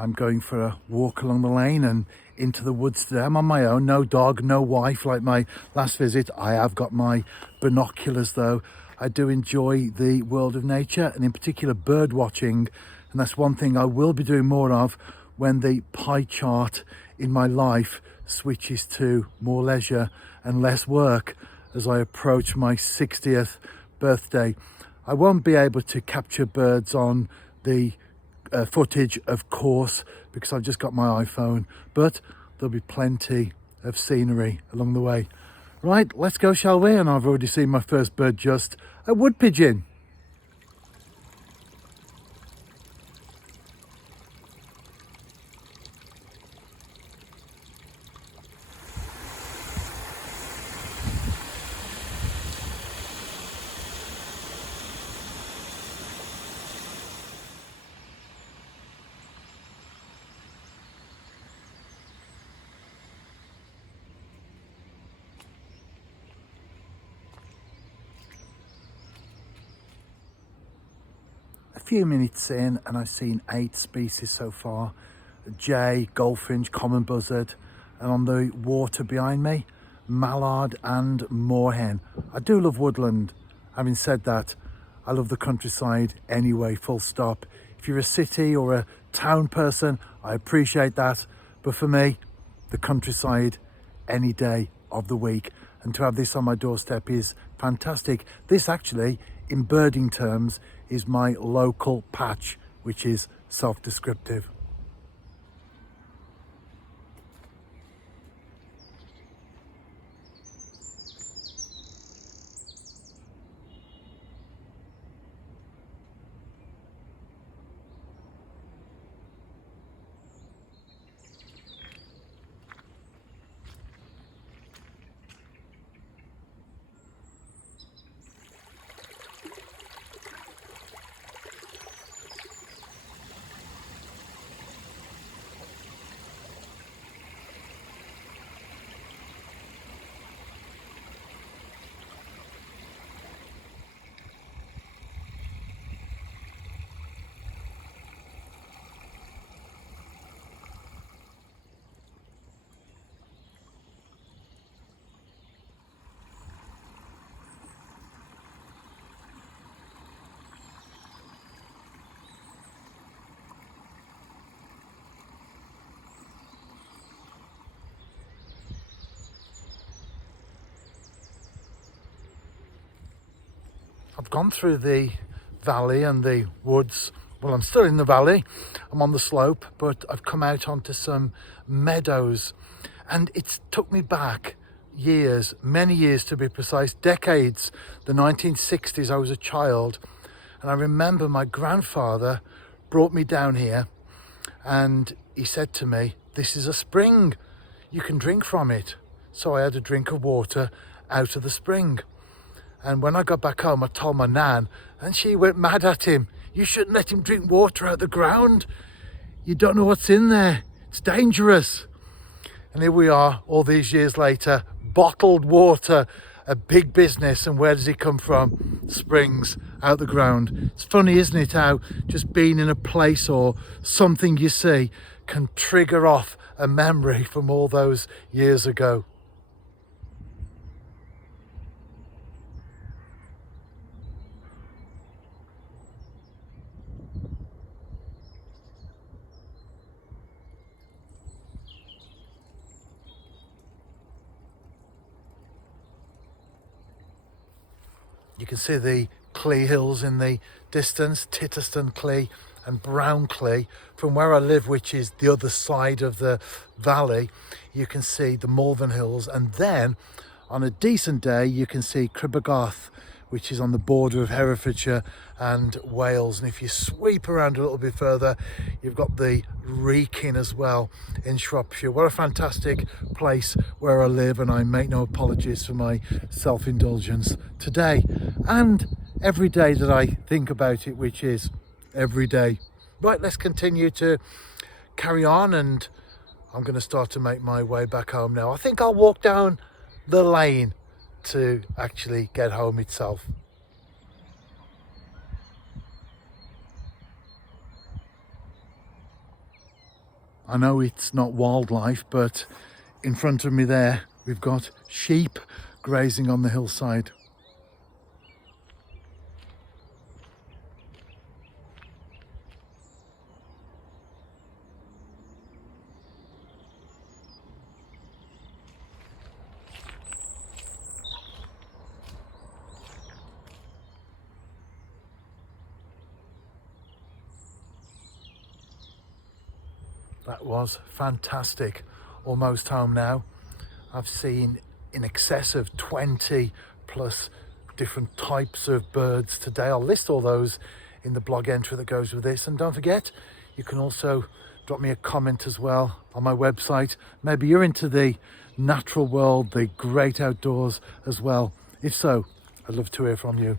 I'm going for a walk along the lane and into the woods today. I'm on my own, no dog, no wife like my last visit. I have got my binoculars though. I do enjoy the world of nature and in particular bird watching, and that's one thing I will be doing more of when the pie chart in my life switches to more leisure and less work as I approach my 60th birthday. I won't be able to capture birds on the footage, of course, because I've just got my iPhone, but there'll be plenty of scenery along the way. Right, let's go, shall we? And I've already seen my first bird, just a wood pigeon. A few minutes in and I've seen 8 species so far: jay, goldfinch, common buzzard, and on the water behind me, mallard and moorhen. I do love woodland. Having said that, I love the countryside anyway, full stop. If you're a city or a town person, I appreciate that, but for me, the countryside any day of the week. And to have this on my doorstep is fantastic. This actually, in birding terms, is my local patch, which is self-descriptive. I've gone through the valley and the woods. Well, I'm still in the valley. I'm on the slope, but I've come out onto some meadows, and it's took me back years, many years to be precise, decades. The 1960s, I was a child, and I remember my grandfather brought me down here and he said to me, "This is a spring, you can drink from it." So I had a drink of water out of the spring. And when I got back home, I told my nan, and she went mad at him. "You shouldn't let him drink water out of the ground. You don't know what's in there. It's dangerous." And here we are, all these years later, bottled water, a big business. And where does it come from? Springs, out the ground. It's funny, isn't it, how just being in a place or something you see can trigger off a memory from all those years ago. You can see the Clee Hills in the distance, Titterston Clee and Brown Clee. From where I live, which is the other side of the valley, you can see the Malvern Hills, and then on a decent day you can see Cribbergarth, which is on the border of Herefordshire and Wales. And if you sweep around a little bit further, you've got the Wrekin as well in Shropshire. What a fantastic place where I live, and I make no apologies for my self-indulgence today and every day that I think about it, which is every day. Right, let's continue to carry on, and I'm going to start to make my way back home now. I think I'll walk down the lane to actually get home itself. I know it's not wildlife, but in front of me there, we've got sheep grazing on the hillside. That was fantastic. Almost home now. I've seen in excess of 20 plus different types of birds today. I'll list all those in the blog entry that goes with this. And don't forget, you can also drop me a comment as well on my website. Maybe you're into the natural world, the great outdoors as well. If so, I'd love to hear from you.